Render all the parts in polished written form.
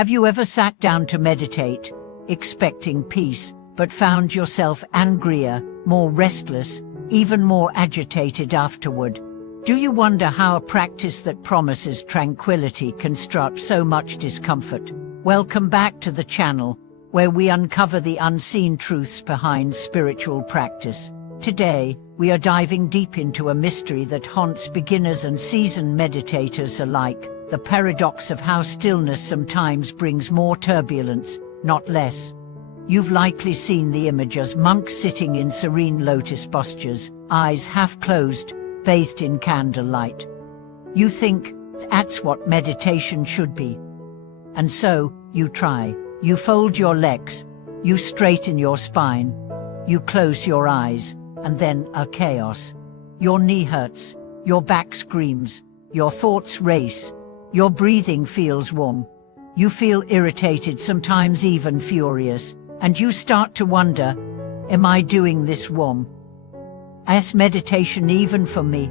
Have you ever sat down to meditate, expecting peace, but found yourself angrier, more restless, even more agitated afterward? Do you wonder how a practice that promises tranquility can stir so much discomfort? Welcome back to the channel, where we uncover the unseen truths behind spiritual practice. Today, we are diving deep into a mystery that haunts beginners and seasoned meditators alike, the paradox of how stillness sometimes brings more turbulence, not less. You've likely seen the images: monks sitting in serene lotus postures, eyes half closed, bathed in candlelight. You think, that's what meditation should be. And so, you try. You fold your legs, you straighten your spine, you close your eyes, and then chaos. Your knee hurts, your back screams, your thoughts race, your breathing feels warm. You feel irritated, sometimes even furious, and you start to wonder, am I doing this wrong? Is meditation even for me?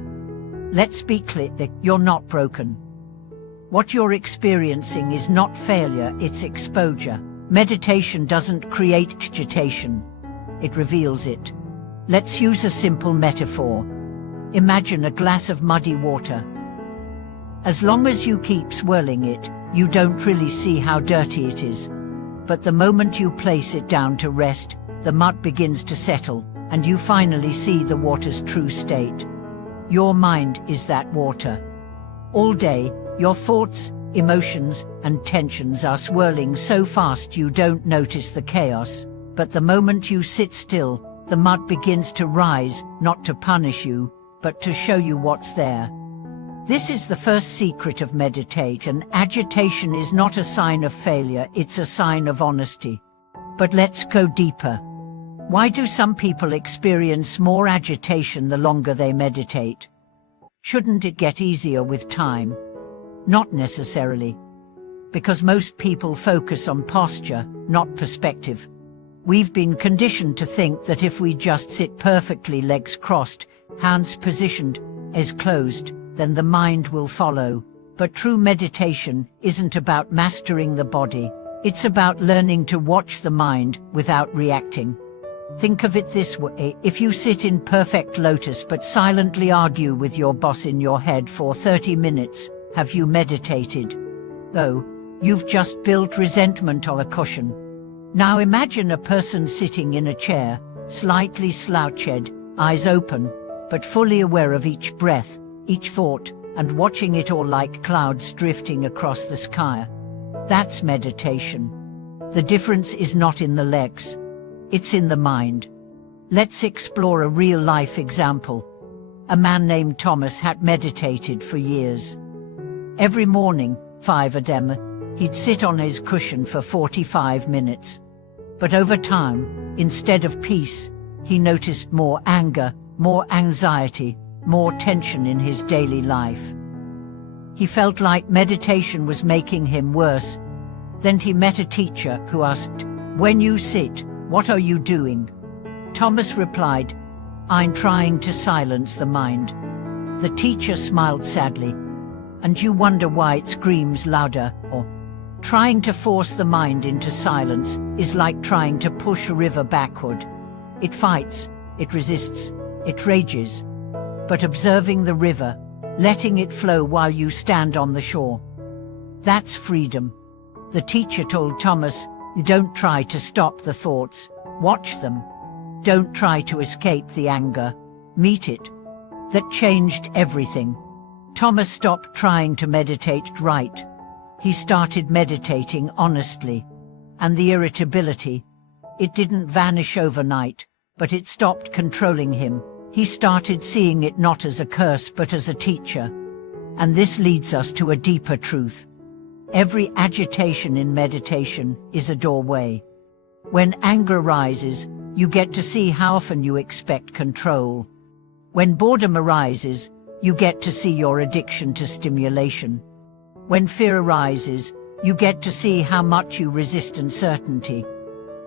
Let's be clear, you're not broken. What you're experiencing is not failure, it's exposure. Meditation doesn't create agitation, it reveals it. Let's use a simple metaphor. Imagine a glass of muddy water. As long as you keep swirling it, you don't really see how dirty it is. But the moment you place it down to rest, the mud begins to settle, and you finally see the water's true state. Your mind is that water. All day, your thoughts, emotions, and tensions are swirling so fast you don't notice the chaos. But the moment you sit still, the mud begins to rise, not to punish you, but to show you what's there. This is the first secret of meditation. Agitation is not a sign of failure, it's a sign of honesty. But let's go deeper. Why do some people experience more agitation the longer they meditate? Shouldn't it get easier with time? Not necessarily. Because most people focus on posture, not perspective. We've been conditioned to think that if we just sit perfectly, legs crossed, hands positioned, eyes closed, then the mind will follow. But true meditation isn't about mastering the body. It's about learning to watch the mind without reacting. Think of it this way: if you sit in perfect lotus but silently argue with your boss in your head for 30 minutes, have you meditated? No, you've just built resentment on a cushion. Now imagine a person sitting in a chair, slightly slouched, eyes open, but fully aware of each breath, each thought, and watching it all like clouds drifting across the sky. That's meditation. The difference is not in the legs. It's in the mind. Let's explore a real-life example. A man named Thomas had meditated for years. Every morning, 5 a.m., he'd sit on his cushion for 45 minutes. But over time, instead of peace, he noticed more anger, more anxiety, more tension in his daily life. He felt like meditation was making him worse. Then he met a teacher who asked, "When you sit, what are you doing?" Thomas replied, "I'm trying to silence the mind." The teacher smiled sadly. And you wonder why it screams louder, or trying to force the mind into silence is like trying to push a river backward. It fights, it resists, it rages. But observing the river, letting it flow while you stand on the shore, that's freedom. The teacher told Thomas, don't try to stop the thoughts, watch them. Don't try to escape the anger, meet it. That changed everything. Thomas stopped trying to meditate right. He started meditating honestly. And the irritability, it didn't vanish overnight, but it stopped controlling him. He started seeing it not as a curse but as a teacher. And this leads us to a deeper truth. Every agitation in meditation is a doorway. When anger rises, you get to see how often you expect control. When boredom arises, you get to see your addiction to stimulation. When fear arises, you get to see how much you resist uncertainty.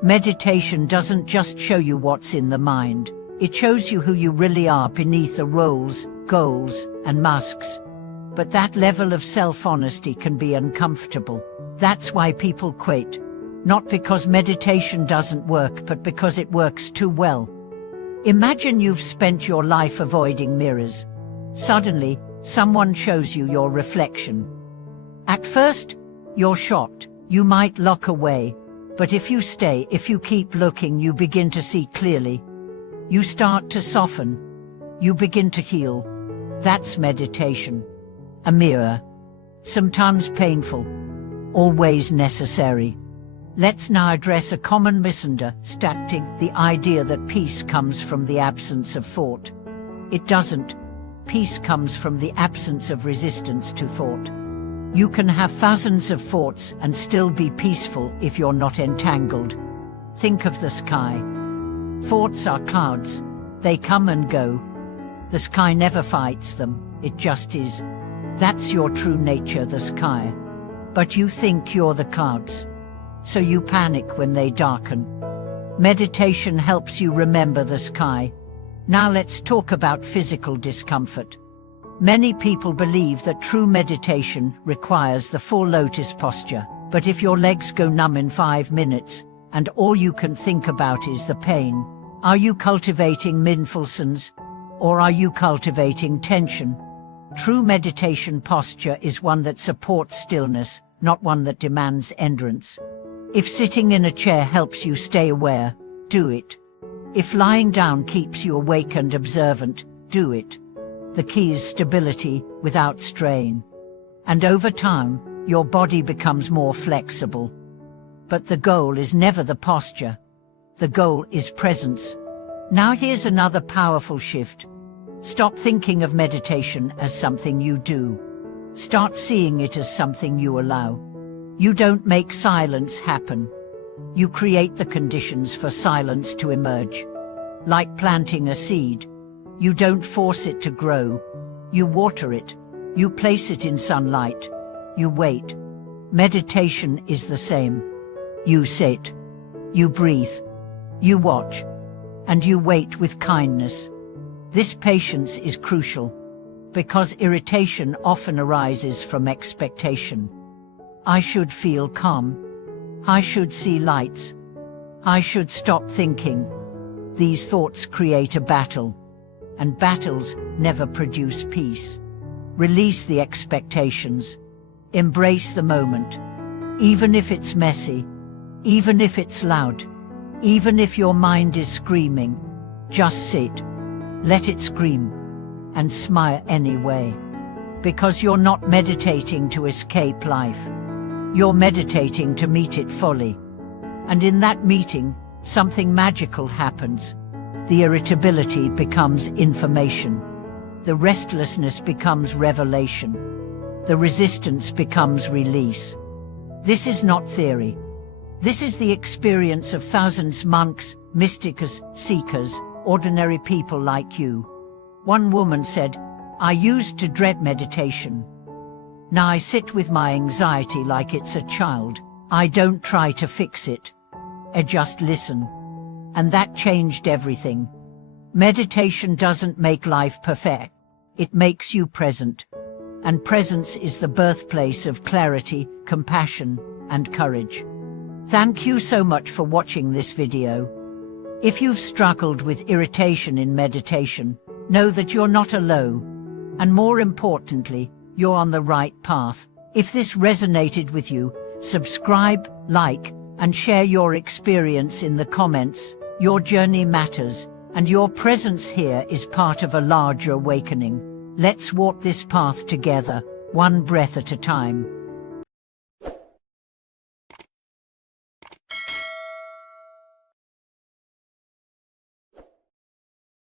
Meditation doesn't just show you what's in the mind, it shows you who you really are beneath the roles, goals, and masks. But that level of self-honesty can be uncomfortable. That's why people quit. Not because meditation doesn't work, but because it works too well. Imagine you've spent your life avoiding mirrors. Suddenly, someone shows you your reflection. At first, you're shocked. You might look away. But if you stay, if you keep looking, you begin to see clearly. You start to soften. You begin to heal. That's meditation. A mirror. Sometimes painful. Always necessary. Let's now address a common misunderstanding, the idea that peace comes from the absence of thought. It doesn't. Peace comes from the absence of resistance to thought. You can have thousands of thoughts and still be peaceful if you're not entangled. Think of the sky. Thoughts are clouds. They come and go. The sky never fights them, it just is. That's your true nature, the sky. But you think you're the clouds. So you panic when they darken. Meditation helps you remember the sky. Now let's talk about physical discomfort. Many people believe that true meditation requires the full lotus posture, but if your legs go numb in 5 minutes, and all you can think about is the pain, are you cultivating mindfulness, or are you cultivating tension? True meditation posture is one that supports stillness, not one that demands entrance. If sitting in a chair helps you stay aware, do it. If lying down keeps you awake and observant, do it. The key is stability without strain. And over time, your body becomes more flexible. But the goal is never the posture. The goal is presence. Now here's another powerful shift. Stop thinking of meditation as something you do. Start seeing it as something you allow. You don't make silence happen. You create the conditions for silence to emerge. Like planting a seed. You don't force it to grow. You water it. You place it in sunlight. You wait. Meditation is the same. You sit. You breathe. You watch. And you wait with kindness. This patience is crucial, because irritation often arises from expectation. I should feel calm. I should see lights. I should stop thinking. These thoughts create a battle, and battles never produce peace. Release the expectations. Embrace the moment. Even if it's messy, even if it's loud, even if your mind is screaming, just sit. Let it scream, and smile anyway. Because you're not meditating to escape life. You're meditating to meet it fully. And in that meeting, something magical happens. The irritability becomes information. The restlessness becomes revelation. The resistance becomes release. This is not theory. This is the experience of thousands of monks, mystics, seekers, ordinary people like you. One woman said, I used to dread meditation. Now I sit with my anxiety like it's a child. I don't try to fix it. I just listen. And that changed everything. Meditation doesn't make life perfect. It makes you present. And presence is the birthplace of clarity, compassion, and courage. Thank you so much for watching this video. If you've struggled with irritation in meditation, know that you're not alone. And more importantly, you're on the right path. If this resonated with you, subscribe, like, and share your experience in the comments. Your journey matters, and your presence here is part of a larger awakening. Let's walk this path together, one breath at a time.